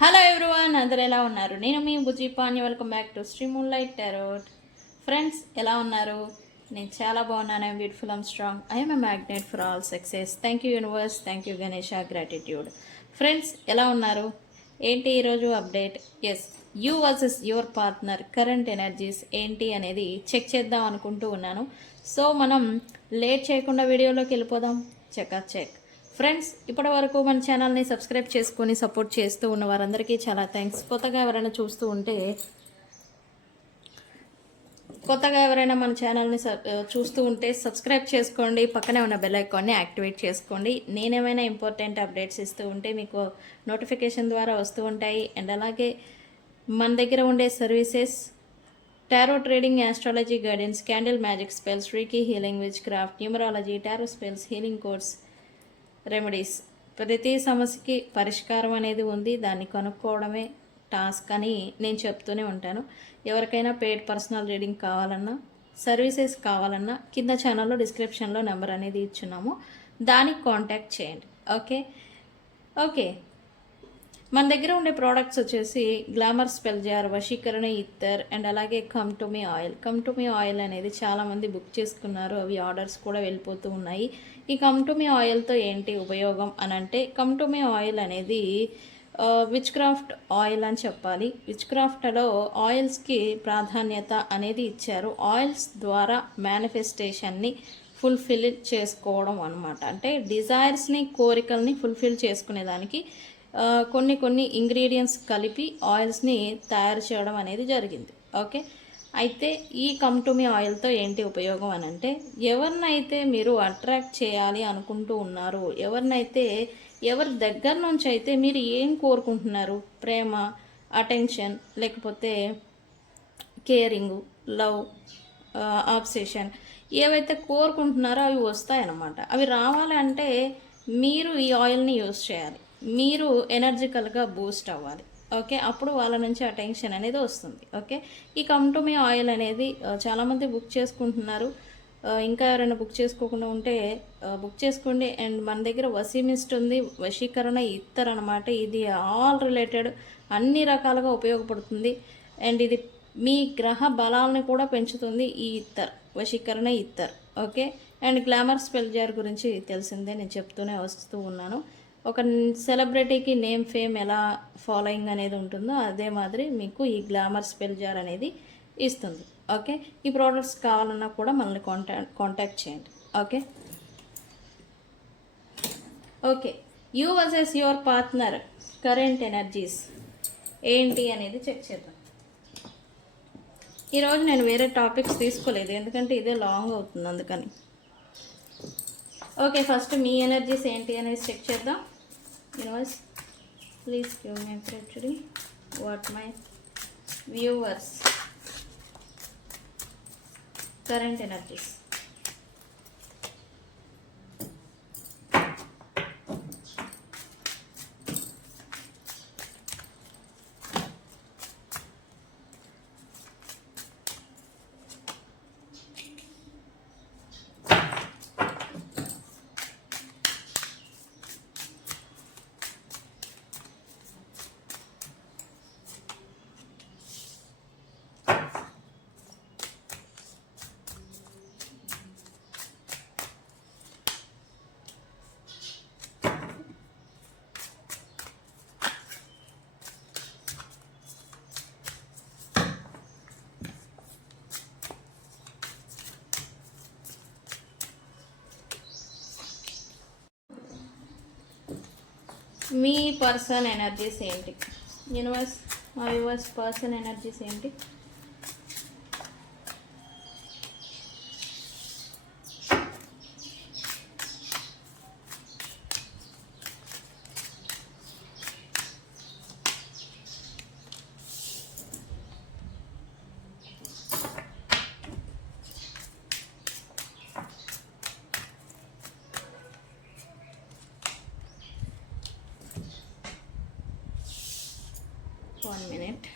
Hello everyone, అందరు ఎలా ఉన్నారు? నేను మీ Bujji Pani. Welcome back to Shri moonlight tarot. Friends, ఎలా ఉన్నారు? నేను చాలా బాగున్నాను. I'm beautiful, I'm strong, I'm a magnet for all success. Thank you universe, thank you Ganesha, gratitude. Friends, ఎలా ఉన్నారు? ఏంటి ఈరోజు update? Yes, you versus your partner current energies ఏంటి అనేది చెక్ చేద్దాం అనుకుంటూ ఉన్నాను. సో మనం లేట్ చేయకుండా వీడియోలోకి వెళ్ళిపోదాం. చెక్. ఫ్రెండ్స్, ఇప్పటి వరకు మన ఛానల్ని సబ్స్క్రైబ్ చేసుకొని సపోర్ట్ చేస్తూ ఉన్న వారందరికీ చాలా థ్యాంక్స్. కొత్తగా ఎవరైనా మన ఛానల్ని చూస్తూ ఉంటే సబ్స్క్రైబ్ చేసుకోండి. పక్కనే ఉన్న బెల్ ఐకాన్ని యాక్టివేట్ చేసుకోండి. నేనేమైనా ఇంపార్టెంట్ అప్డేట్స్ ఇస్తూ ఉంటే మీకు నోటిఫికేషన్ ద్వారా వస్తూ ఉంటాయి. అండ్ అలాగే మన దగ్గర ఉండే services tarot trading, astrology guidance, candle magic spells, reiki healing, which craft, numerology, tarot spells, healing course, remedies. ప్రతి సమస్యకి పరిష్కారం అనేది ఉంది. దాన్ని కనుక్కోవడమే టాస్క్ అని నేను చెప్తూనే ఉంటాను. ఎవరికైనా పెయిడ్ పర్సనల్ రీడింగ్ కావాలన్నా, సర్వీసెస్ కావాలన్నా కింద ఛానల్లో డిస్క్రిప్షన్లో నెంబర్ అనేది ఇచ్చున్నాము. దానికి కాంటాక్ట్ చేయండి. ఓకే. మన దగ్గర ఉండే ప్రోడక్ట్స్ వచ్చేసి గ్లామర్ స్పెల్ జార్, వశీకరణ ఇత్తర్, అండ్ అలాగే కమ్ టు మీ ఆయిల్ అనేది చాలామంది బుక్ చేసుకున్నారు. అవి ఆర్డర్స్ కూడా వెళ్ళిపోతూ ఉన్నాయి. ఈ కమ్ టు మీ ఆయిల్తో ఏంటి ఉపయోగం అని అంటే, కమ్ టు మీ ఆయిల్ అనేది విచ్ క్రాఫ్ట్ ఆయిల్ అని చెప్పాలి. విచ్ క్రాఫ్ట్లో ఆయిల్స్కి ప్రాధాన్యత అనేది ఇచ్చారు. ఆయిల్స్ ద్వారా మేనిఫెస్టేషన్ని ఫుల్ఫిల్ చేసుకోవడం అనమాట. అంటే డిజైర్స్ని, కోరికల్ని ఫుల్ఫిల్ చేసుకునేదానికి కొన్ని ఇంగ్రీడియంట్స్ కలిపి ఆయిల్స్ని తయారు చేయడం అనేది జరిగింది. ఓకే. అయితే ఈ కమ్ టు మీ ఆయిల్తో ఏంటి ఉపయోగం అని అంటే, ఎవరినైతే మీరు అట్రాక్ట్ చేయాలి అనుకుంటూ ఉన్నారు, ఎవరి దగ్గర నుంచి అయితే మీరు ఏం కోరుకుంటున్నారు, ప్రేమ, అటెన్షన్, లేకపోతే కేరింగ్, లవ్, ఆబ్సెషన్, ఏవైతే కోరుకుంటున్నారో అవి వస్తాయన్నమాట. అవి రావాలంటే మీరు ఈ ఆయిల్ని యూజ్ చేయాలి. మీరు ఎనర్జికల్గా బూస్ట్ అవ్వాలి. ఓకే. అప్పుడు వాళ్ళ నుంచి ఆ టెన్షన్ అనేది వస్తుంది. ఓకే. ఈ కమ్ టు మీ ఆయిల్ అనేది చాలామంది బుక్ చేసుకుంటున్నారు. ఇంకా ఎవరైనా బుక్ చేసుకోకుండా ఉంటే బుక్ చేసుకోండి. అండ్ మన దగ్గర వసీమిస్ట్ ఉంది, వశీకరణ ఇత్తర్ అనమాట. ఇది ఆల్ రిలేటెడ్, అన్ని రకాలుగా ఉపయోగపడుతుంది. అండ్ ఇది మీ గ్రహ బలాలని కూడా పెంచుతుంది ఈ ఇత్తర్, వశీకరణ ఇత్తర్. Okay. And glamour spell jar గురించి తెలిసిందే, నేను చెప్తూనే వస్తూ ఉన్నాను. ఒక సెలబ్రిటీకి నేమ్, ఫేమ్ ఎలా ఫాలోయింగ్ అనేది ఉంటుందో అదే మాదిరి మీకు ఈ గ్లామర్ స్పెల్ జార్ అనేది ఇస్తుంది. ఓకే. ఈ ప్రోడక్ట్స్ కావాలన్నా కూడా మనల్ని కాంటాక్ట్ చేయండి. Okay. You versus your partner current energies ఏంటి అనేది చెక్ చేద్దాం. ఈరోజు నేను వేరే టాపిక్స్ తీసుకోలేదు, ఎందుకంటే ఇదే లాంగ్ అవుతుంది, అందుకని. ఓకే, ఫస్ట్ మీ ఎనర్జీస్ ఏంటి అనేది చెక్ చేద్దాం. Universe, please give me clarity what my viewers current energies. Me person energies ఏంటి? యూనివర్స్, మా యూనివర్స్ పర్సన్ ఎనర్జీస్ ఏంటి? One minute.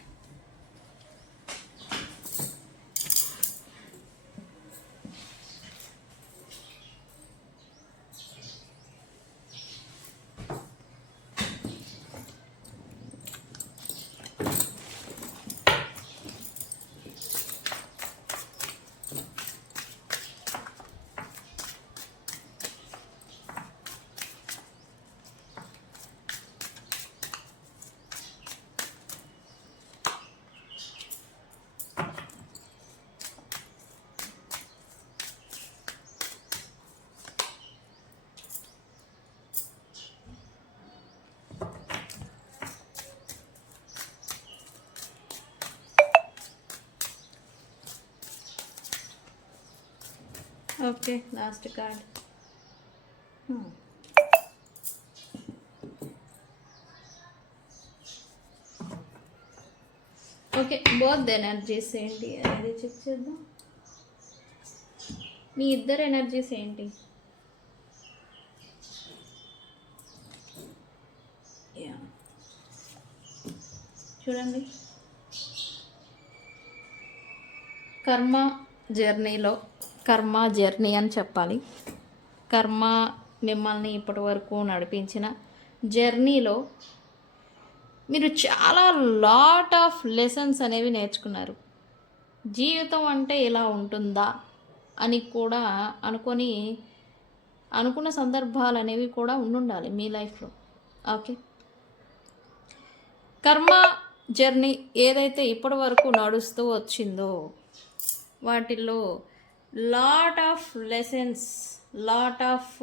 Okay, last card. Okay, both energies ఏంటి అనేది చెక్ చేద్దాం. మీ ఇద్దరు ఎనర్జీస్ ఏంటి? చూడండి, కర్మ జర్నీ అని చెప్పాలి. కర్మ మిమ్మల్ని ఇప్పటి వరకు నడిపించిన జర్నీలో మీరు చాలా లాట్ ఆఫ్ లెసన్స్ అనేవి నేర్చుకున్నారు. జీవితం అంటే ఇలా ఉంటుందా అని కూడా అనుకున్న సందర్భాలు అనేవి కూడా ఉండాలి మీ లైఫ్లో. ఓకే, కర్మ జర్నీ ఏదైతే ఇప్పటి వరకు నడుస్తూ వచ్చిందో వాటిల్లో lot of lessons, lot of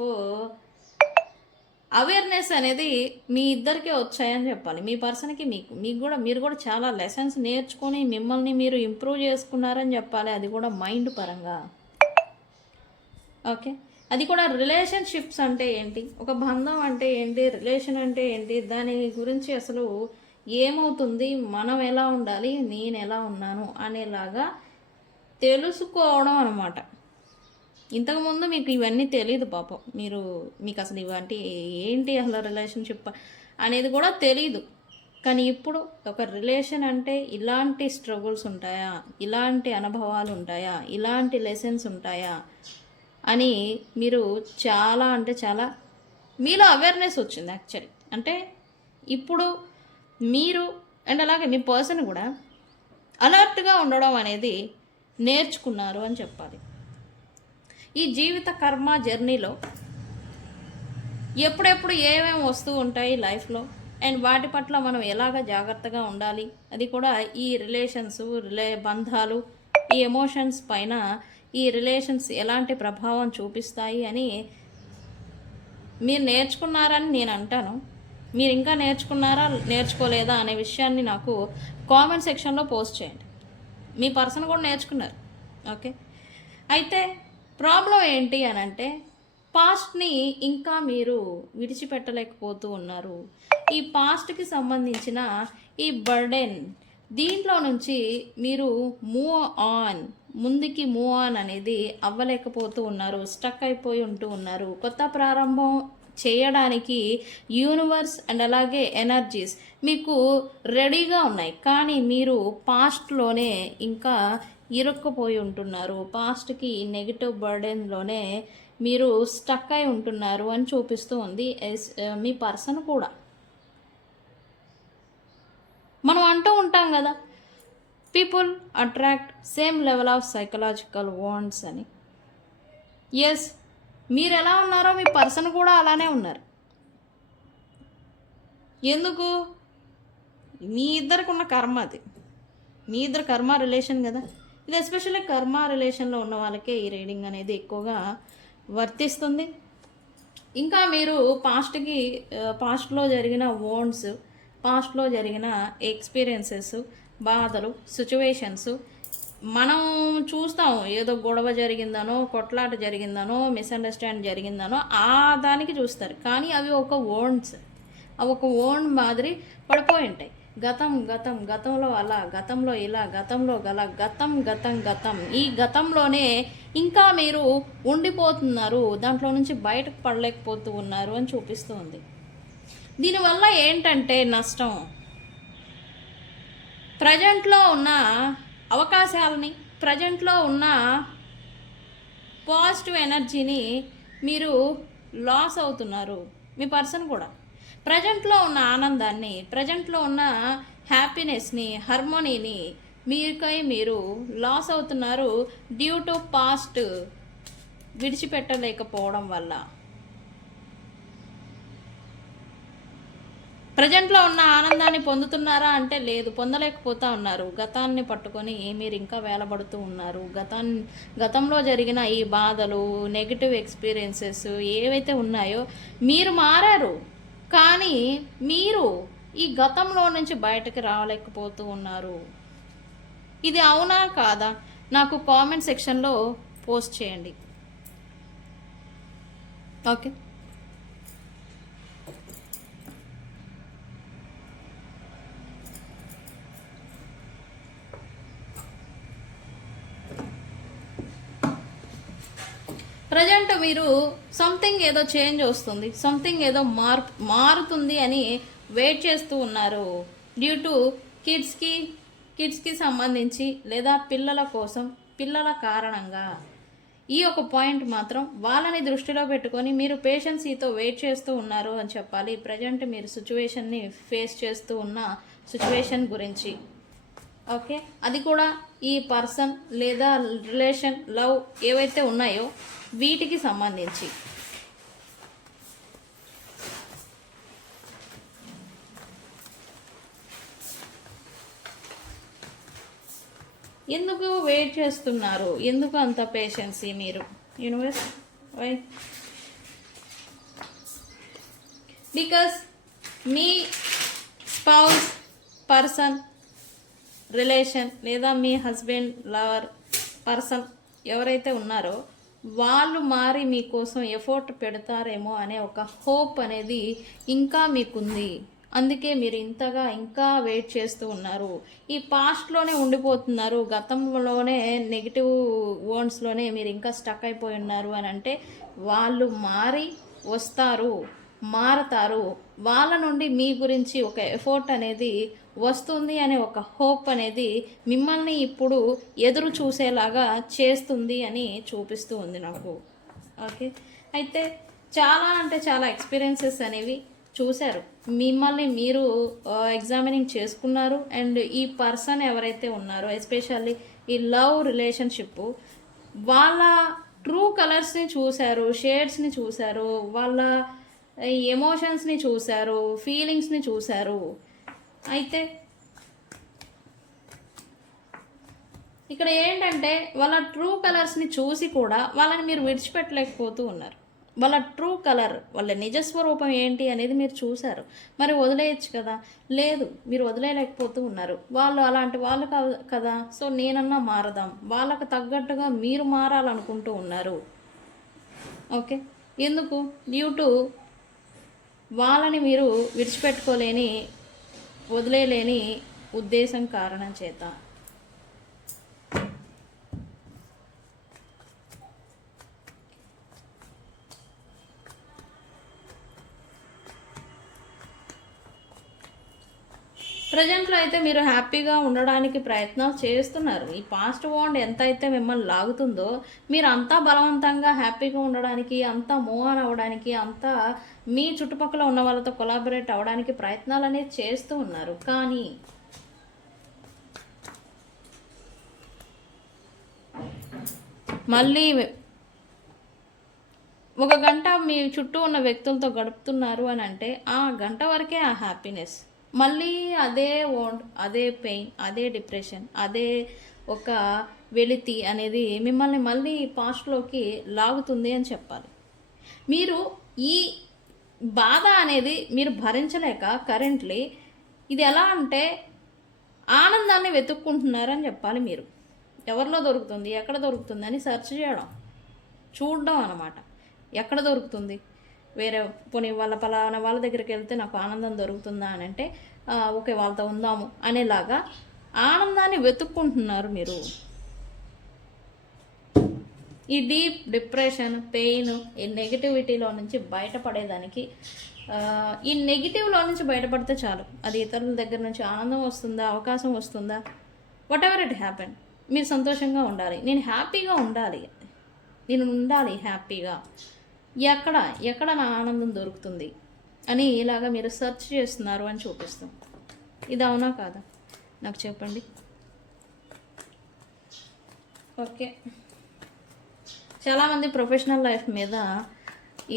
awareness అనేది మీ ఇద్దరికే వచ్చాయని చెప్పాలి. మీ పర్సన్కి మీరు కూడా చాలా లెసన్స్ నేర్చుకొని మిమ్మల్ని మీరు ఇంప్రూవ్ చేసుకున్నారని చెప్పాలి. అది కూడా మైండ్ పరంగా. ఓకే, అది కూడా రిలేషన్షిప్స్ అంటే ఏంటి, ఒక బంధం అంటే ఏంటి, రిలేషన్ అంటే ఏంటి, దాని గురించి అసలు ఏమవుతుంది, మనం ఎలా ఉండాలి, నేను ఎలా ఉన్నాను అనేలాగా తెలుసుకోవడం అనమాట. ఇంతకుముందు మీకు ఇవన్నీ తెలియదు పాపం. మీకు అసలు ఇవంటి ఏంటి, అసలు రిలేషన్షిప్ అనేది కూడా తెలీదు. కానీ ఇప్పుడు ఒక రిలేషన్ అంటే ఇలాంటి స్ట్రగుల్స్ ఉంటాయా, ఇలాంటి అనుభవాలు ఉంటాయా, ఇలాంటి లెసన్స్ ఉంటాయా అని మీరు చాలా అంటే చాలా మీలో అవేర్నెస్ వచ్చింది యాక్చువల్లీ. అంటే ఇప్పుడు మీరు అండ్ అలాగే మీ పర్సన్ కూడా అలర్ట్గా ఉండడం అనేది నేర్చుకున్నారు అని చెప్పాలి. ఈ జీవిత కర్మ జర్నీలో ఎప్పుడెప్పుడు ఏమేమి వస్తూ ఉంటాయి లైఫ్లో అండ్ వాటి పట్ల మనం ఎలాగ జాగ్రత్తగా ఉండాలి, అది కూడా ఈ రిలేషన్స్, బంధాలు, ఈ ఎమోషన్స్ పైన ఈ రిలేషన్స్ ఎలాంటి ప్రభావం చూపిస్తాయి అని మీరు నేర్చుకున్నారని నేను అంటాను. మీరు ఇంకా నేర్చుకున్నారా నేర్చుకోలేదా అనే విషయాన్ని నాకు కామెంట్ సెక్షన్లో పోస్ట్ చేయండి. మీ పర్సన్ కూడా నేర్చుకున్నారు. ఓకే, అయితే ప్రాబ్లం ఏంటి అని అంటే పాస్ట్ని ఇంకా మీరు విడిచిపెట్టలేకపోతూ ఉన్నారు. ఈ పాస్ట్కి సంబంధించిన ఈ బర్డెన్, దీంట్లో నుంచి మీరు ముందుకి మూవ్ ఆన్ అనేది అవ్వలేకపోతూ ఉన్నారు. స్టక్ అయిపోయి ఉన్నారు. కొత్త ప్రారంభం చేయడానికి యూనివర్స్ అండ్ అలాగే ఎనర్జీస్ మీకు రెడీగా ఉన్నాయి. కానీ మీరు పాస్ట్లోనే ఇంకా ఇరుక్కుపోయి ఉంటున్నారు. పాస్ట్కి నెగిటివ్ బర్డెన్లోనే మీరు స్టక్ అయి ఉంటున్నారు అని చూపిస్తూ ఉంది మీ పర్సన్ కూడా. మనం అంటూ ఉంటాం కదా, people attract same level of psychological wants అని. ఎస్, మీరు ఎలా ఉన్నారో మీ పర్సన్ కూడా అలానే ఉన్నారు. ఎందుకు? మీ ఇద్దరికి ఉన్న కర్మ అది. మీ ఇద్దరు కర్మ రిలేషన్ కదా ఇది. ఎస్పెషల్లీ కర్మ రిలేషన్లో ఉన్న వాళ్ళకే ఈ రీడింగ్ అనేది ఎక్కువగా వర్తిస్తుంది. ఇంకా మీరు పాస్ట్లో జరిగిన వోండ్స్, పాస్ట్లో జరిగిన ఎక్స్పీరియన్సెస్, బాధలు, సిచ్యువేషన్స్ మనం చూస్తాం. ఏదో గొడవ జరిగిందనో, కొట్లాట జరిగిందనో, మిస్అండర్స్టాండ్ జరిగిందనో ఆ దానికి చూస్తారు. కానీ అవి ఒక వోండ్స్, అవి ఒక వోండ్ మాదిరి పడిపోయి ఉంటాయి. గతంలో అలా, గతంలో ఇలా, గతంలో గతం ఈ గతంలోనే ఇంకా మీరు ఉండిపోతున్నారు. దాంట్లో నుంచి బయటకు పడలేకపోతూ ఉన్నారు అని చూపిస్తూ ఉంది. దీనివల్ల ఏంటంటే నష్టం, ప్రజెంట్లో ఉన్న అవకాశాలని, ప్రజెంట్లో ఉన్న పాజిటివ్ ఎనర్జీని మీరు లాస్ అవుతున్నారు. మీ పర్సన్ కూడా ప్రజెంట్లో ఉన్న ఆనందాన్ని, ప్రజెంట్లో ఉన్న హ్యాపీనెస్ని, హార్మోనీని మీరు లాస్ అవుతున్నారు డ్యూ టు పాస్ట్ విడిచిపెట్టలేకపోవడం వల్ల. ప్రజెంట్లో ఉన్న ఆనందాన్ని పొందుతున్నారా అంటే లేదు, పొందలేకపోతూ ఉన్నారు. గతాన్ని పట్టుకొని మీరు ఇంకా వేలబడుతూ ఉన్నారు. గతంలో జరిగిన ఈ బాధలు, నెగిటివ్ ఎక్స్పీరియన్సెస్ ఏవైతే ఉన్నాయో మీరు మారారు. కానీ మీరు ఈ గతంలో నుంచి బయటకు రాలేకపోతూ ఉన్నారు. ఇది అవునా కాదా నాకు కామెంట్ సెక్షన్లో పోస్ట్ చేయండి. ఓకే. ప్రజెంట్ మీరు సంథింగ్ ఏదో చేంజ్ వస్తుంది, సంథింగ్ ఏదో మారుతుంది అని వెయిట్ చేస్తూ ఉన్నారు. డ్యూ టు కిడ్స్కి సంబంధించి లేదా పిల్లల కోసం, పిల్లల కారణంగా ఈ ఒక పాయింట్ మాత్రం వాళ్ళని దృష్టిలో పెట్టుకొని మీరు పేషెన్సీతో వెయిట్ చేస్తూ ఉన్నారు అని చెప్పాలి. ప్రజెంట్ మీరు సిచ్యువేషన్ని ఫేస్ చేస్తూ ఉన్న సిచ్యువేషన్ గురించి. ఓకే, అది కూడా ఈ పర్సన్ లేదా రిలేషన్, లవ్ ఏవైతే ఉన్నాయో వీటికి సంబంధించి. ఎందుకు వెయిట్ చేస్తున్నారు? ఎందుకు అంత పేషెన్సీ మీరు? Universe why? బికాస్ మీ స్పౌస్, పర్సన్, రిలేషన్ లేదా మీ హస్బెండ్, లవర్, పర్సన్ ఎవరైతే ఉన్నారో వాళ్ళు మారి మీకోసం ఎఫర్ట్ పెడతారేమో అనే ఒక హోప్ అనేది ఇంకా మీకుంది. అందుకే మీరు ఇంతగా ఇంకా వెయిట్ చేస్తూ ఉన్నారు. ఈ పాస్ట్లోనే ఉండిపోతున్నారు, గతంలోనే నెగిటివ్ వర్డ్స్లోనే మీరు ఇంకా స్టక్ అయిపోయి ఉన్నారు అని అంటే వాళ్ళు మారి వస్తారు, మారతారు. వాళ్ళ నుండి మీ గురించి ఒక ఎఫర్ట్ అనేది వస్తుంది అనే ఒక హోప్ అనేది మిమ్మల్ని ఇప్పుడు ఎదురు చూసేలాగా చేస్తుంది అని చూపిస్తూ ఉంది నాకు. ఓకే, అయితే చాలా అంటే చాలా ఎక్స్పీరియన్సెస్ అనేవి చూశారు, మిమ్మల్ని మీరు ఎగ్జామినింగ్ చేసుకున్నారు. అండ్ ఈ పర్సన్ ఎవరైతే ఉన్నారో ఎస్పెషల్లీ ఈ లవ్ రిలేషన్షిప్ వాళ్ళ ట్రూ కలర్స్ని చూశారు, షేడ్స్ని చూశారు, వాళ్ళ ఎమోషన్స్ని చూశారు, ఫీలింగ్స్ని చూశారు. అయితే ఇక్కడ ఏంటంటే వాళ్ళ ట్రూ కలర్స్ని చూసి కూడా వాళ్ళని మీరు విడిచిపెట్టలేకపోతూ ఉన్నారు. వాళ్ళ ట్రూ కలర్, వాళ్ళ నిజస్వరూపం ఏంటి అనేది మీరు చూశారు. మరి వదిలేయచ్చు కదా, లేదు మీరు వదిలేయలేకపోతూ ఉన్నారు. వాళ్ళు అలాంటి వాళ్ళు కదా, సో నేనన్నా మారదాం, వాళ్ళకు తగ్గట్టుగా మీరు మారాలనుకుంటూ ఉన్నారు. ఓకే, ఎందుకు? డ్యూ టు వాళ్ళని మీరు విడిచిపెట్టుకోలేని, వదిలేయలేని ఉద్దేశం కారణం చేత. ప్రజెంట్లో అయితే మీరు హ్యాపీగా ఉండడానికి ప్రయత్నాలు చేస్తున్నారు. ఈ పాస్ట్ బాండ్ ఎంత అయితే మిమ్మల్ని లాగుతుందో మీరు అంతా బలవంతంగా హ్యాపీగా ఉండడానికి, అంతా మూవ్ ఆన్ అవ్వడానికి, అంతా మీ చుట్టుపక్కల ఉన్న వాళ్ళతో కొలాబరేట్ అవ్వడానికి ప్రయత్నాలు అనేది చేస్తూ ఉన్నారు. కానీ మళ్ళీ ఒక గంట మీ చుట్టూ ఉన్న వ్యక్తులతో గడుపుతున్నారు అని అంటే ఆ గంట వరకే ఆ హ్యాపీనెస్. మళ్ళీ అదే వాంట్, అదే పెయిన్, అదే డిప్రెషన్, అదే ఒక వెలితి అనేది మిమ్మల్ని మళ్ళీ పాస్ట్లోకి లాగుతుంది అని చెప్పాలి. మీరు ఈ బాధ అనేది మీరు భరించలేక కరెంట్లీ ఇది ఎలా అంటే ఆనందాన్ని వెతుక్కుంటున్నారని చెప్పాలి. మీరు ఎవరిలో దొరుకుతుంది, ఎక్కడ దొరుకుతుంది అని సెర్చ్ చేయడం, చూడడం అన్నమాట. ఎక్కడ దొరుకుతుంది, వేరే పోనీ వాళ్ళ పలానా వాళ్ళ దగ్గరికి వెళ్తే నాకు ఆనందం దొరుకుతుందా అని అంటే ఓకే వాళ్ళతో ఉందాము అనేలాగా ఆనందాన్ని వెతుక్కుంటున్నారు మీరు. ఈ డీప్ డిప్రెషన్, పెయిన్, ఈ నెగిటివిటీలో నుంచి బయటపడేదానికి, ఈ నెగిటివ్లో నుంచి బయటపడితే చాలు. అది ఇతరుల దగ్గర నుంచి ఆనందం వస్తుందా, అవకాశం వస్తుందా, వాట్ ఎవర్ ఇట్ హ్యాపెన్, మీరు సంతోషంగా ఉండాలి, నేను హ్యాపీగా ఉండాలి, నేను ఉండాలి హ్యాపీగా, ఎక్కడ నా ఆనందం దొరుకుతుంది అని ఇలాగా మీరు సెర్చ్ చేస్తున్నారు అని చూపిస్తాం. ఇది అవునా కాదా నాకు చెప్పండి. ఓకే, చాలామంది ప్రొఫెషనల్ లైఫ్ మీద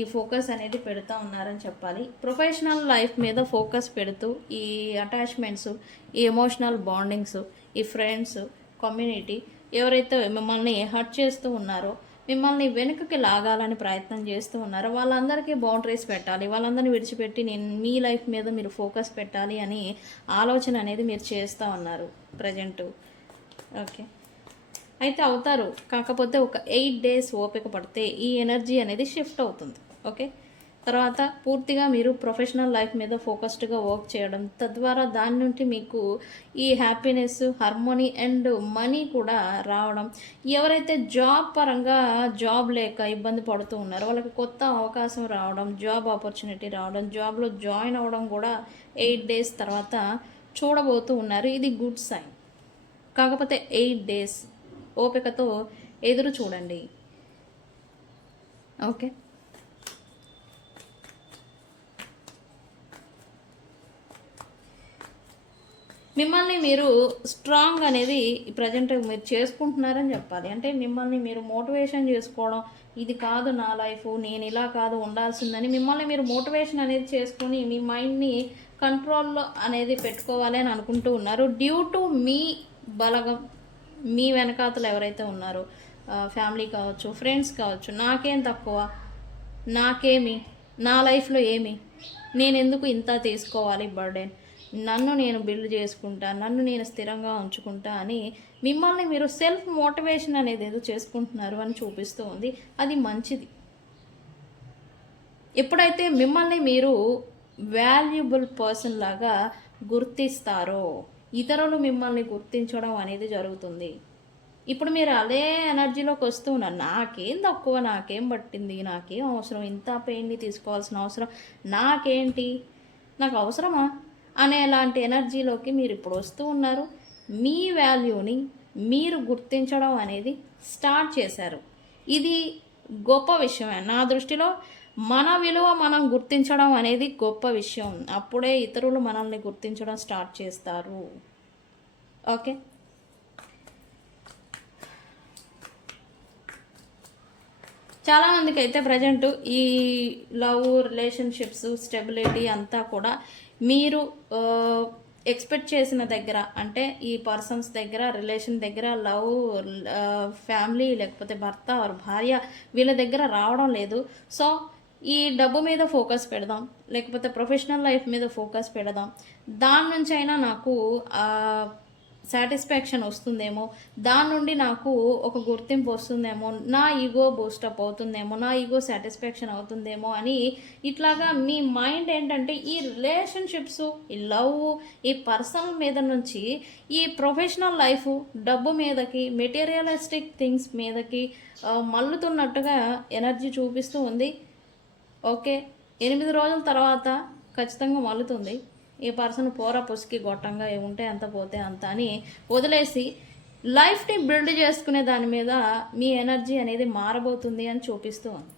ఈ ఫోకస్ అనేది పెడుతూ ఉన్నారని చెప్పాలి. ప్రొఫెషనల్ లైఫ్ మీద ఫోకస్ పెడుతూ ఈ అటాచ్మెంట్స్, ఈ ఎమోషనల్ బాండింగ్స్, ఈ ఫ్రెండ్స్, కమ్యూనిటీ ఎవరైతే మిమ్మల్ని హర్ట్ చేస్తూ ఉన్నారో, మిమ్మల్ని వెనుకకి లాగాలని ప్రయత్నం చేస్తూ ఉన్నారో వాళ్ళందరికీ బౌండరీస్ పెట్టాలి, వాళ్ళందరినీ విడిచిపెట్టి నేను మీ లైఫ్ మీద మీరు ఫోకస్ పెట్టాలి అని ఆలోచన అనేది మీరు చేస్తూ ఉన్నారు ప్రజెంటు. ఓకే, అయితే అవుతారు, కాకపోతే ఒక 8 days ఓపిక పడితే ఈ ఎనర్జీ అనేది షిఫ్ట్ అవుతుంది. ఓకే. తర్వాత పూర్తిగా మీరు ప్రొఫెషనల్ లైఫ్ మీద ఫోకస్డ్గా వర్క్ చేయడం, తద్వారా దాని నుండి మీకు ఈ హ్యాపీనెస్, హార్మోనీ అండ్ మనీ కూడా రావడం. ఎవరైతే జాబ్ పరంగా జాబ్ లేక ఇబ్బంది పడుతూ ఉన్నారో వాళ్ళకి కొత్త అవకాశం రావడం, జాబ్ ఆపర్చునిటీ రావడం, జాబ్లో జాయిన్ అవ్వడం కూడా 8 డేస్ తర్వాత చూడబోతూ ఉన్నారు. ఇది గుడ్ సైన్. కాకపోతే 8 డేస్ ఓపికతో ఎదురు చూడండి. ఓకే. మిమ్మల్ని మీరు స్ట్రాంగ్ అనేది ప్రజెంట్ మీరు చేసుకుంటున్నారని చెప్పాలి. అంటే మిమ్మల్ని మీరు మోటివేషన్ చేసుకోవడం, ఇది కాదు నా లైఫ్, నేను ఇలా కాదు ఉండాల్సిందని మిమ్మల్ని మీరు మోటివేషన్ అనేది చేసుకొని మీ మైండ్ని కంట్రోల్లో అనేది పెట్టుకోవాలి అని అనుకుంటూ ఉన్నారు. డ్యూ టు మీ బలగం, మీ వెనకాతలు ఎవరైతే ఉన్నారో ఫ్యామిలీ కావచ్చు, ఫ్రెండ్స్ కావచ్చు, నాకేం తక్కువ, నాకేమి, నా లైఫ్లో ఏమి, నేను ఎందుకు ఇంత తీసుకోవాలి బర్డెన్, నన్ను నేను బిల్డ్ చేసుకుంటా, నన్ను నేను స్థిరంగా ఉంచుకుంటా అని మిమ్మల్ని మీరు సెల్ఫ్ మోటివేషన్ అనేది ఏదో చేసుకుంటున్నారు అని చూపిస్తూ ఉంది. అది మంచిది. ఎప్పుడైతే మిమ్మల్ని మీరు వాల్యుబుల్ పర్సన్ లాగా గుర్తిస్తారో ఇతరులు మిమ్మల్ని గుర్తించడం అనేది జరుగుతుంది. ఇప్పుడు మీరు అదే ఎనర్జీలోకి వస్తూ ఉన్నారు. నాకేం తక్కువ, నాకేం పట్టింది, నాకేం అవసరం, ఇంత పెయిన్ని తీసుకోవాల్సిన అవసరం నాకేంటి, నాకు అవసరమా అనేలాంటి ఎనర్జీలోకి మీరు ఇప్పుడు వస్తూ ఉన్నారు. మీ వాల్యూని మీరు గుర్తించడం అనేది స్టార్ట్ చేశారు. ఇది గొప్ప విషయమే నా దృష్టిలో. మన విలువ మనం గుర్తించడం అనేది గొప్ప విషయం. అప్పుడే ఇతరులు మనల్ని గుర్తించడం స్టార్ట్ చేస్తారు. ఓకే. చాలామందికి అయితే ప్రజెంట్ ఈ లవ్, రిలేషన్షిప్స్, స్టెబిలిటీ అంతా కూడా మీరు ఎక్స్పెక్ట్ చేసిన దగ్గర, అంటే ఈ పర్సన్స్ దగ్గర, రిలేషన్ దగ్గర, లవ్, ఫ్యామిలీ లేకపోతే భర్త ఆర్ భార్య వీళ్ళ దగ్గర రావడం లేదు. సో ఈ డబ్బు మీద ఫోకస్ పెడదాం, లేకపోతే ప్రొఫెషనల్ లైఫ్ మీద ఫోకస్ పెడదాం. దాని నుంచి అయినా నాకు సాటిస్ఫాక్షన్ వస్తుందేమో, దాని నుండి నాకు ఒక గుర్తింపు వస్తుందేమో, నా ఈగో బూస్టప్ అవుతుందేమో, నా ఈగో సాటిస్ఫాక్షన్ అవుతుందేమో అని ఇట్లాగా మీ మైండ్ ఏంటంటే ఈ రిలేషన్షిప్స్, ఈ లవ్, ఈ పర్సనల్ మీద నుంచి ఈ ప్రొఫెషనల్ లైఫ్ డబ్బు మీదకి, మెటీరియలిస్టిక్ థింగ్స్ మీదకి మల్లుతున్నట్టుగా ఎనర్జీ చూపిస్తూ ఉంది. ఓకే. 8 రోజుల తర్వాత ఖచ్చితంగా మల్లుతుంది. ఈ పర్సన్ పోరా పుసికి గొట్టంగా ఏముంటే అంత పోతే అంత అని వదిలేసి లైఫ్ని బిల్డ్ చేసుకునే దాని మీద మీ ఎనర్జీ అనేది మారబోతుంది అని చూపిస్తూ ఉంది.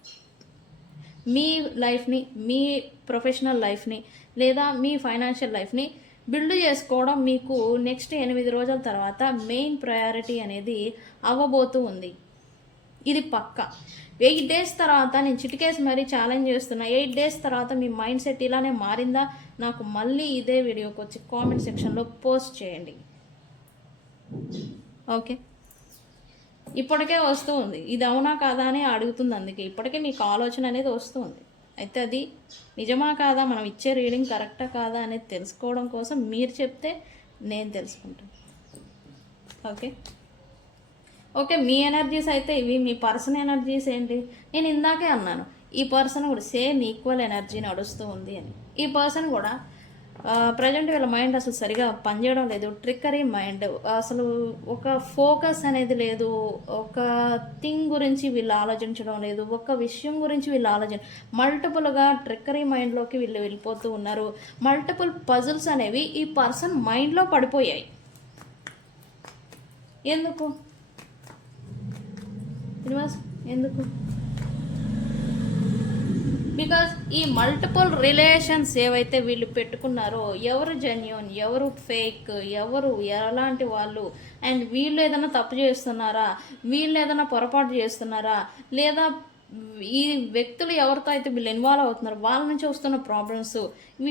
మీ లైఫ్ని, మీ ప్రొఫెషనల్ లైఫ్ని లేదా మీ ఫైనాన్షియల్ లైఫ్ని బిల్డ్ చేసుకోవడం మీకు నెక్స్ట్ 8 రోజుల తర్వాత మెయిన్ ప్రయారిటీ అనేది అవ్వబోతూ ఉంది. ఇది పక్క. 8 డేస్ తర్వాత నేను చిటికేసి మరీ ఛాలెంజ్ చేస్తున్నా. 8 డేస్ తర్వాత మీ మైండ్ సెట్ ఇలానే మారిందా, నాకు మళ్ళీ ఇదే వీడియోకి వచ్చి కామెంట్ సెక్షన్లో పోస్ట్ చేయండి. ఓకే. ఇప్పటికే వస్తూ ఉంది, ఇది అవునా కాదా అని అడుగుతుంది. అందుకే ఇప్పటికే మీకు ఆలోచన అనేది వస్తుంది. అయితే అది నిజమా కాదా, మనం ఇచ్చే రీడింగ్ కరెక్టా కాదా అనేది తెలుసుకోవడం కోసం మీరు చెప్తే నేను తెలుసుకుంటాను. ఓకే. ఓకే. మీ ఎనర్జీస్ అయితే ఇవి. మీ పర్సన్ ఎనర్జీస్ ఏంటి? నేను ఇందాకే అన్నాను, ఈ పర్సన్ కూడా సేమ్ ఈక్వల్ ఎనర్జీ నడుస్తూ ఉంది అని. ఈ పర్సన్ కూడా ప్రజెంట్ వీళ్ళ మైండ్ అసలు సరిగా పనిచేయడం లేదు. ట్రిక్కరీ మైండ్, అసలు ఒక ఫోకస్ అనేది లేదు. ఒక థింగ్ గురించి వీళ్ళు ఆలోచించడం లేదు. ఒక విషయం గురించి వీళ్ళు మల్టిపుల్గా ట్రిక్కరీ మైండ్లోకి వీళ్ళు వెళ్ళిపోతూ ఉన్నారు. మల్టిపుల్ పజిల్స్ అనేవి ఈ పర్సన్ మైండ్లో పడిపోయాయి. ఎందుకు ఎందుకు? బికాజ్ ఈ మల్టిపుల్ రిలేషన్స్ ఏవైతే వీళ్ళు పెట్టుకున్నారో, ఎవరు జెన్యూన్, ఎవరు ఫేక్, ఎవరు ఎలాంటి వాళ్ళు, అండ్ వీళ్ళు ఏదైనా తప్పు చేస్తున్నారా, వీళ్ళు ఏదైనా పొరపాటు చేస్తున్నారా, లేదా ఈ వ్యక్తులు ఎవరితో అయితే వీళ్ళు ఇన్వాల్వ్ అవుతున్నారు వాళ్ళ నుంచి వస్తున్న ప్రాబ్లమ్స్,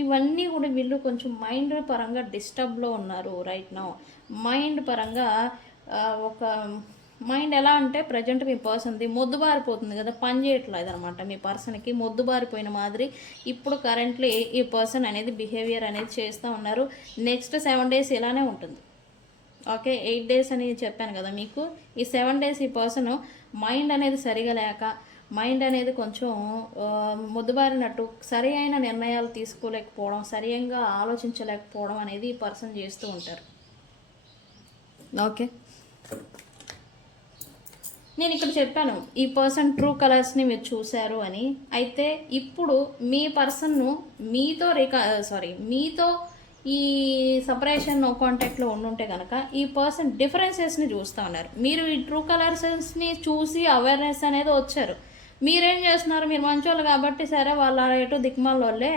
ఇవన్నీ కూడా వీళ్ళు కొంచెం మైండ్ పరంగా డిస్టర్బ్లో ఉన్నారు రైట్ నౌ. మైండ్ పరంగా ఒక మైండ్ ఎలా అంటే ప్రజెంట్ మీ పర్సన్ది మొద్దుబారిపోతుంది కదా, పని చేయట్లేదు అనమాట. మీ పర్సన్కి మొద్దుబారిపోయిన మాదిరి ఇప్పుడు కరెంట్లీ ఈ పర్సన్ అనేది బిహేవియర్ అనేది చేస్తూ ఉన్నారు. నెక్స్ట్ 7 డేస్ ఇలానే ఉంటుంది. ఓకే. 8 డేస్ అని చెప్పాను కదా మీకు. ఈ 7 డేస్ ఈ పర్సన్ మైండ్ అనేది సరిగా లేక మైండ్ అనేది కొంచెం మొద్దుబారినట్టు సరి అయిన నిర్ణయాలు తీసుకోలేకపోవడం, సరిగా ఆలోచించలేకపోవడం అనేది ఈ పర్సన్ చేస్తూ ఉంటారు. ఓకే, నేను ఇక్కడ చెప్పాను ఈ పర్సన్ ట్రూ కలర్స్ని మీరు చూశారు అని. అయితే ఇప్పుడు మీ పర్సన్ను మీతో ఈ సపరేషన్ నో కాంటాక్ట్లో ఉండుంటే కనుక ఈ పర్సన్ డిఫరెన్సెస్ని చూస్తూ ఉన్నారు. మీరు ఈ ట్రూ కలర్స్ని చూసి అవేర్నెస్ అనేది వచ్చారు. మీరేం చేస్తున్నారు, మీరు మంచోళ్ళు కాబట్టి సరే వాళ్ళ ఎటు దిక్మాల వాళ్ళే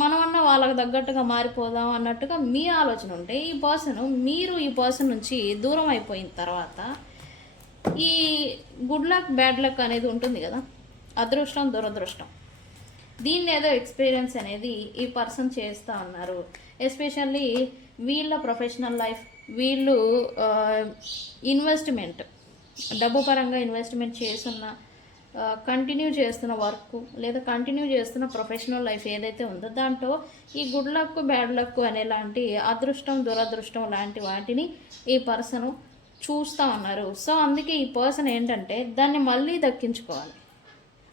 మనమన్నా వాళ్ళకి తగ్గట్టుగా మారిపోదాం అన్నట్టుగా మీ ఆలోచన ఉంటే మీరు ఈ పర్సన్ నుంచి దూరం అయిపోయిన తర్వాత ఈ గుడ్ లక్ బ్యాడ్ లక్ అనేది ఉంటుంది కదా, అదృష్టం దురదృష్టం, దీన్ని ఏదో ఎక్స్పీరియన్స్ అనేది ఈ పర్సన్ చేస్తూ ఉన్నారు. ఎస్పెషల్లీ వీళ్ళ ప్రొఫెషనల్ లైఫ్, వీళ్ళు ఇన్వెస్ట్మెంట్, డబ్బు పరంగా ఇన్వెస్ట్మెంట్ చేస్తున్న కంటిన్యూ చేస్తున్న వర్క్ లేదా కంటిన్యూ చేస్తున్న ప్రొఫెషనల్ లైఫ్ ఏదైతే ఉందో దాంట్లో ఈ గుడ్ లక్ బ్యాడ్ లక్ అనేలాంటి అదృష్టం దురదృష్టం లాంటి వాటిని ఈ పర్సన్ చూస్తూ ఉన్నారు. సో అందుకే ఈ పర్సన్ ఏంటంటే దాన్ని మళ్ళీ దక్కించుకోవాలి.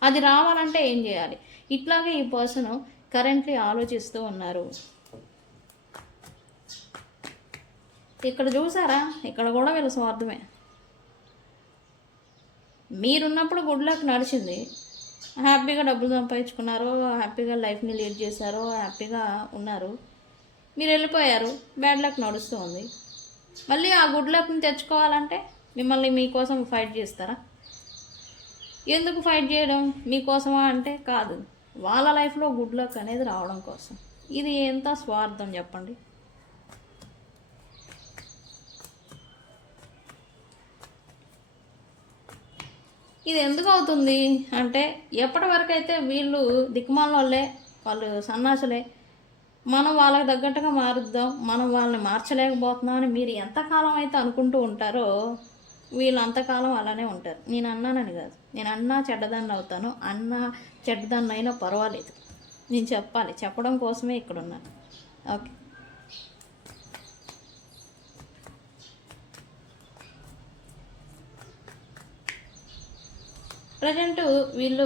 అది రావాలంటే ఏం చేయాలి, ఇట్లాగే ఈ పర్సన్ కరెంట్లీ ఆలోచిస్తూ ఉన్నారు. ఇక్కడ చూసారా, ఇక్కడ కూడా వీళ్ళ స్వార్థమే. మీరున్నప్పుడు గుడ్ లక్ నడిచింది, హ్యాపీగా డబ్బులు సంపాదించుకున్నారు, హ్యాపీగా లైఫ్ని లీడ్ చేశారు, హ్యాపీగా ఉన్నారు. మీరు వెళ్ళిపోయారు, బ్యాడ్ లక్ నడుస్తూ ఉంది. మళ్ళీ ఆ గుడ్ లక్ని తెచ్చుకోవాలంటే మిమ్మల్ని మీకోసం ఫైట్ చేస్తారా? ఎందుకు ఫైట్ చేయడం, మీకోసమా అంటే కాదు, వాళ్ళ లైఫ్లో గుడ్ లక్ అనేది రావడం కోసం. ఇది ఎంత స్వార్థం చెప్పండి. ఇది ఎందుకు అవుతుంది అంటే ఎప్పటి వరకు అయితే వీళ్ళు దిక్కుమాల వాళ్ళే, వాళ్ళు సన్నాసులే, మనం వాళ్ళకి తగ్గట్టుగా మారుద్దాం, మనం వాళ్ళని మార్చలేకపోతున్నాం అని మీరు ఎంతకాలం అయితే అనుకుంటూ ఉంటారో వీళ్ళు అంతకాలం అలానే ఉంటారు. నేను అన్నానని కాదు, నేను అన్నా చెడ్డదాన్ని అవుతాను, అన్నా చెడ్డదాన్ని అయినా పర్వాలేదు, నేను చెప్పడం కోసమే ఇక్కడ ఉన్నాను. ఓకే, ప్రజెంట్ వీళ్ళు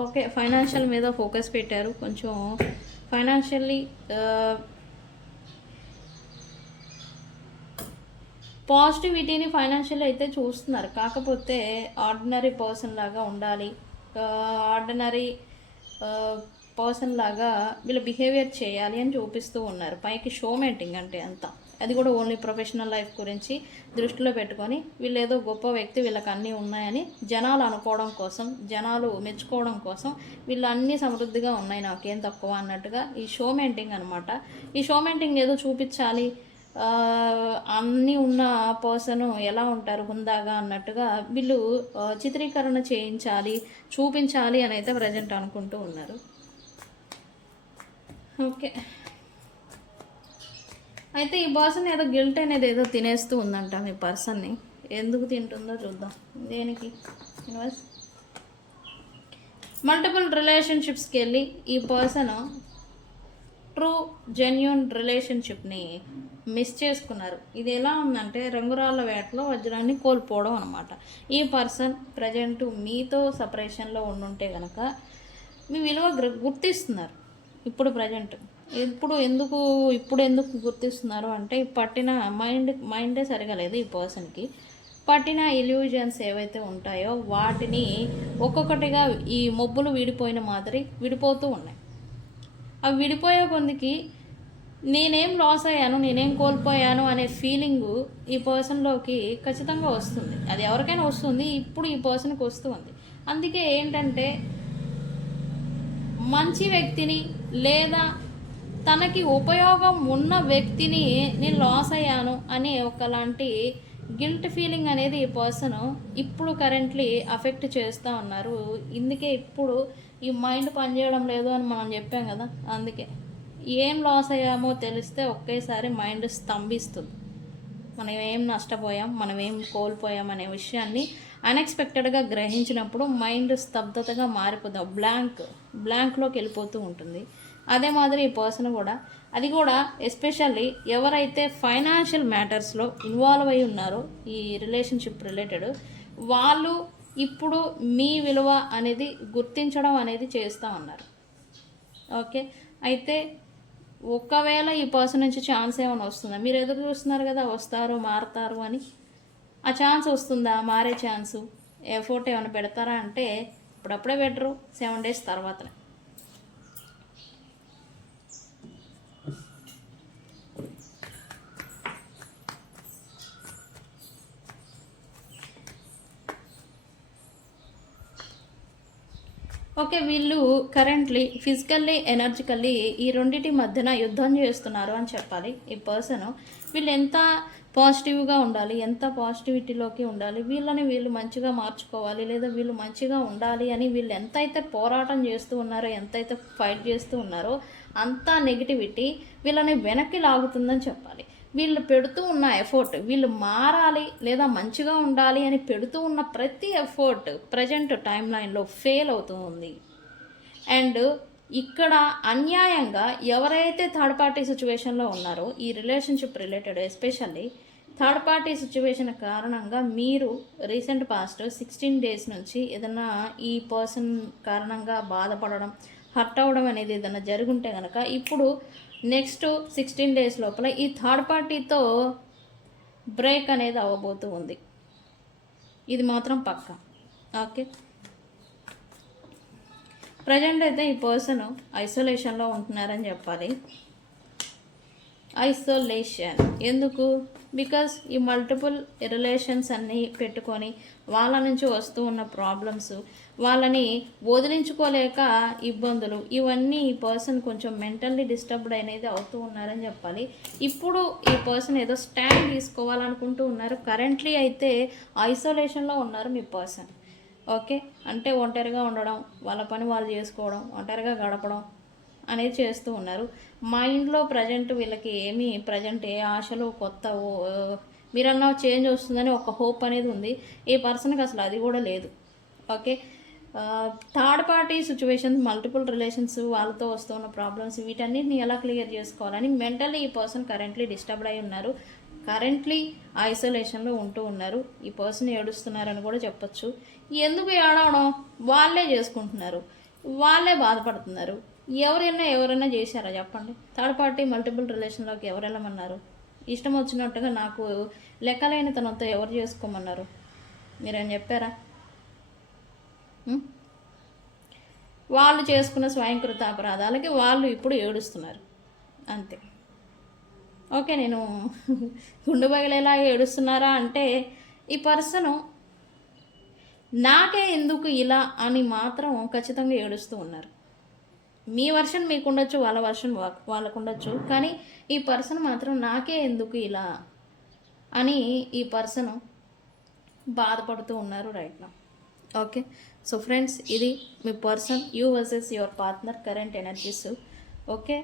ఓకే ఫైనాన్షియల్ మీద ఫోకస్ పెట్టారు, కొంచెం ఫైనాన్షియల్లీ పాజిటివిటీని ఫైనాన్షియల్ అయితే చూస్తున్నారు. కాకపోతే ఆర్డినరీ పర్సన్ లాగా ఉండాలి, ఆర్డినరీ పర్సన్ లాగా వీళ్ళు బిహేవియర్ చేయాలి అని చూపిస్తూ ఉన్నారు. పైకి షో మెయింటింగ్ అంటే అంతా, అది కూడా ఓన్లీ ప్రొఫెషనల్ లైఫ్ గురించి దృష్టిలో పెట్టుకొని వీళ్ళు ఏదో గొప్ప వ్యక్తి, వీళ్ళకి అన్నీ ఉన్నాయని జనాలు అనుకోవడం కోసం, జనాలు మెచ్చుకోవడం కోసం వీళ్ళు అన్నీ సమృద్ధిగా ఉన్నాయి, నాకేం తక్కువ అన్నట్టుగా ఈ షో మెయింటింగ్ అనమాట. ఈ షో మెయింటింగ్ ఏదో చూపించాలి, అన్నీ ఉన్న పర్సన్ ఎలా ఉంటారు హుందాగా అన్నట్టుగా వీళ్ళు చిత్రీకరణ చేయించాలి, చూపించాలి అని అయితే ప్రజెంట్ అనుకుంటూ ఉన్నారు. ఓకే, అయితే ఈ పర్సన్ ఏదో గిల్ట్ అనేది ఏదో తినేస్తూ ఉందంట మీ పర్సన్ని. ఎందుకు తింటుందో చూద్దాం. దేనికి? మల్టిపుల్ రిలేషన్షిప్స్కి వెళ్ళి ఈ పర్సన్ ట్రూ జెన్యూన్ రిలేషన్షిప్ని మిస్ చేసుకున్నారు. ఇది ఎలా ఉందంటే రంగురాళ్ళ వేటలో వజ్రాన్ని కోల్పోవడం అనమాట. ఈ పర్సన్ ప్రజెంట్ మీతో సపరేషన్లో ఉండుంటే కనుక మీ విలువ గుర్తిస్తున్నారు. ఇప్పుడు ప్రజెంట్ ఇప్పుడు ఎందుకు గుర్తిస్తున్నారు అంటే పట్టిన మైండే సరిగా లేదు ఈ పర్సన్కి. పట్టిన ఇల్యూజన్స్ ఏవైతే ఉంటాయో వాటిని ఒక్కొక్కటిగా ఈ మొబ్బులు విడిపోయిన మాదిరి విడిపోతూ ఉన్నాయి. అవి విడిపోయే కొందికి నేనేం లాస్ అయ్యాను, నేనేం కోల్పోయాను అనే ఫీలింగు ఈ పర్సన్లోకి ఖచ్చితంగా వస్తుంది. అది ఎవరికైనా వస్తుంది, ఇప్పుడు ఈ పర్సన్కి వస్తుంది. అందుకే ఏంటంటే మంచి వ్యక్తిని లేదా తనకి ఉపయోగం ఉన్న వ్యక్తిని నేను లాస్ అయ్యాను అనే ఒకలాంటి గిల్ట్ ఫీలింగ్ అనేది ఈ పర్సన్ ఇప్పుడు కరెంట్లీ అఫెక్ట్ చేస్తూ ఉన్నారు. ఇందుకే ఇప్పుడు ఈ మైండ్ పనిచేయడం లేదు అని మనం చెప్పాం కదా, అందుకే ఏం లాస్ అయ్యామో తెలిస్తే ఒకేసారి మైండ్ స్తంభిస్తుంది. మనం ఏం నష్టపోయాం, మనం ఏం కోల్పోయాం అనే విషయాన్ని అన్ఎక్స్పెక్టెడ్గా గ్రహించినప్పుడు మైండ్ స్తబ్దతగా మారిపోతాం, బ్లాంక్లోకి వెళ్ళిపోతూ ఉంటుంది. అదే మాదిరి ఈ పర్సన్ కూడా, అది కూడా ఎస్పెషల్లీ ఎవరైతే ఫైనాన్షియల్ మ్యాటర్స్లో ఇన్వాల్వ్ అయి ఉన్నారో ఈ రిలేషన్షిప్ రిలేటెడ్, వాళ్ళు ఇప్పుడు మీ విలువ అనేది గుర్తించడం అనేది చేస్తూ ఉన్నారు. ఓకే, అయితే ఒకవేళ ఈ పర్సన్ నుంచి ఛాన్స్ ఏమైనా వస్తుందా? మీరు ఎదురు చూస్తున్నారు కదా వస్తారు మారుతారు అని. ఆ ఛాన్స్ వస్తుందా? మారే ఛాన్సు ఎఫోర్ట్ ఏమైనా పెడతారా అంటే ఇప్పుడప్పుడే పెట్టరు, 7 days తర్వాతనే. ఓకే, వీళ్ళు కరెంట్లీ ఫిజికల్లీ ఎనర్జికల్లీ ఈ రెండింటి మధ్యన యుద్ధం చేస్తున్నారు అని చెప్పాలి. ఈ పర్సన్ వీళ్ళు ఎంత పాజిటివ్గా ఉండాలి, ఎంత పాజిటివిటీలోకి ఉండాలి, వీళ్ళు మంచిగా మార్చుకోవాలి, లేదా వీళ్ళు మంచిగా ఉండాలి అని వీళ్ళు ఎంతైతే పోరాటం చేస్తూ ఉన్నారో, ఎంతైతే ఫైట్ చేస్తూ ఉన్నారో అంత నెగిటివిటీ వీళ్ళని వెనక్కి లాగుతుందని చెప్పాలి. వీళ్ళు పెడుతూ ఉన్న ఎఫర్ట్, వీళ్ళు మారాలి లేదా మంచిగా ఉండాలి అని పెడుతూ ఉన్న ప్రతి ఎఫర్ట్ ప్రజెంట్ టైం లైన్లో ఫెయిల్ అవుతూ ఉంది. అండ్ ఇక్కడ అన్యాయంగా ఎవరైతే థర్డ్ పార్టీ సిచ్యువేషన్లో ఉన్నారో ఈ relationship related especially third party situation కారణంగా మీరు రీసెంట్ పాస్ట్ 16 days నుంచి ఏదైనా ఈ పర్సన్ కారణంగా బాధపడడం, హర్ట్ అవ్వడం అనేది ఏదైనా జరుగుంటే కనుక ఇప్పుడు నెక్స్ట్ 16 days లోపల ఈ థర్డ్ పార్టీతో బ్రేక్ అనేది అవ్వబోతూ ఉంది. ఇది మాత్రం పక్కా. ఓకే, ప్రజెంట్ అయితే ఈ పర్సన్ ఐసోలేషన్లో ఉంటున్నారని చెప్పాలి. ఐసోలేషన్ ఎందుకు? బికాస్ ఈ మల్టిపుల్ రిలేషన్స్ అన్నీ పెట్టుకొని వాళ్ళ నుంచి వస్తూ ఉన్న ప్రాబ్లమ్స్, వాళ్ళని వదిలించుకోలేక ఇబ్బందులు, ఇవన్నీ ఈ పర్సన్ కొంచెం మెంటల్లీ డిస్టర్బ్డ్ అనేది అవుతూ ఉన్నారని చెప్పాలి. ఇప్పుడు ఈ పర్సన్ ఏదో స్టాండ్ తీసుకోవాలనుకుంటూ ఉన్నారు. కరెంట్లీ అయితే ఐసోలేషన్లో ఉన్నారు మీ పర్సన్. ఓకే, అంటే ఒంటరిగా ఉండడం, వాళ్ళ పని వాళ్ళు చేసుకోవడం, ఒంటరిగా గడపడం అనేది చేస్తూ ఉన్నారు. మైండ్లో ప్రజెంట్ వీళ్ళకి ఏమీ ప్రజెంట్ ఏ ఆశలు కొత్త మీరన్నా చేంజ్ వస్తుందని ఒక హోప్ అనేది ఉంది. ఈ పర్సన్కి అసలు అది కూడా లేదు. Okay, third party situations, multiple relations, వాళ్ళతో వస్తున్న ప్రాబ్లమ్స్, వీటన్నిటిని ఎలా క్లియర్ చేసుకోవాలని మెంటల్లీ ఈ పర్సన్ కరెంట్లీ డిస్టర్బ్డ్ అయి ఉన్నారు. కరెంట్లీ ఐసోలేషన్లో ఉంటూ ఉన్నారు. ఈ పర్సన్ ఏడుస్తున్నారని కూడా చెప్పచ్చు. ఎందుకు ఏడవడం? వాళ్ళే చేసుకుంటున్నారు, వాళ్ళే బాధపడుతున్నారు. ఎవరైనా చేశారా చెప్పండి? థర్డ్ పార్టీ మల్టిపుల్ రిలేషన్లోకి ఎవరు వెళ్ళమన్నారు? ఇష్టం వచ్చినట్టుగా నాకు లెక్కలేని తనంతో ఎవరు చేసుకోమన్నారు? మీరేం చెప్పారా? వాళ్ళు చేసుకున్న స్వయంకృత అపరాధాలకి వాళ్ళు ఇప్పుడు ఏడుస్తున్నారు అంతే. ఓకే, నేను గుండు బయలేలా ఏడుస్తున్నారా అంటే ఈ పర్సను నాకే ఎందుకు ఇలా అని మాత్రం ఖచ్చితంగా ఏడుస్తూ ఉన్నారు. మీ వర్షన్ మీకు ఉండొచ్చు, వాళ్ళ వర్షన్ వాళ్ళకు ఉండొచ్చు, కానీ ఈ పర్సన్ మాత్రం నాకే ఎందుకు ఇలా అని ఈ పర్సన్ బాధపడుతూ ఉన్నారు right now. Okay, so friends, ఇది మీ person you versus your partner current energies. Okay,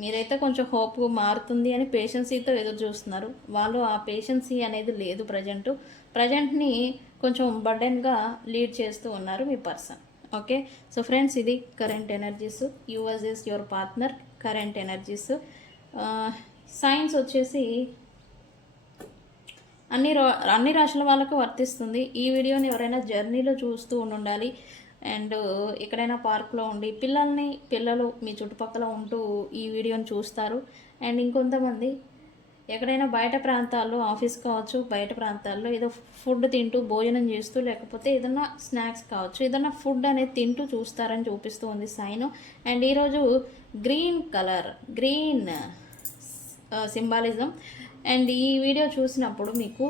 మీరైతే కొంచెం హోప్ మారుతుంది అని పేషెన్సీతో ఎదురు చూస్తున్నారు. వాళ్ళు ఆ పేషెన్సీ అనేది లేదు. ప్రజెంట్ని కొంచెం బర్డెన్గా లీడ్ చేస్తూ ఉన్నారు మీ పర్సన్. ఓకే, సో ఫ్రెండ్స్, ఇది current energies you versus your partner current energies. Science వచ్చేసి అన్ని రాశుల వాళ్ళకు వర్తిస్తుంది. ఈ వీడియోని ఎవరైనా జర్నీలో చూస్తూ ఉండాలి అండ్ ఎక్కడైనా పార్క్లో ఉండి పిల్లలు మీ చుట్టుపక్కల ఉంటూ ఈ వీడియోని చూస్తారు. అండ్ ఇంకొంతమంది ఎక్కడైనా బయట ప్రాంతాల్లో, ఆఫీస్ కావచ్చు, బయట ప్రాంతాల్లో ఏదో ఫుడ్ తింటూ భోజనం చేస్తూ, లేకపోతే ఏదైనా స్నాక్స్ కావచ్చు, ఏదైనా ఫుడ్ అనేది తింటూ చూస్తారని చూపిస్తూ ఉంది సైన్. అండ్ ఈరోజు గ్రీన్ సింబాలిజం. అండ్ ఈ వీడియో చూసినప్పుడు మీకు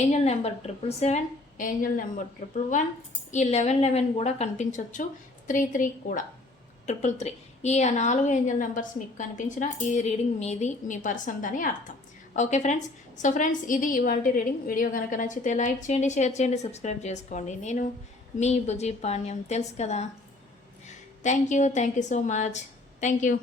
ఏంజల్ నెంబర్ 777, ఏంజల్ నెంబర్ 111, ఈ 1111 కూడా కనిపించవచ్చు, 33 కూడా, 333, ఈ 4 ఏంజల్ నెంబర్స్ మీకు కనిపించిన ఈ రీడింగ్ మీది, మీ పర్సన్ అని అర్థం. ఓకే ఫ్రెండ్స్, సో ఫ్రెండ్స్, ఇది ఇవాల్టి రీడింగ్. వీడియో కనుక నచ్చితే లైక్ చేయండి, షేర్ చేయండి, సబ్స్క్రైబ్ చేసుకోండి. నేను మీ బుజ్జి పాణ్యం, తెలుసు కదా. Thank you so much. Thank you.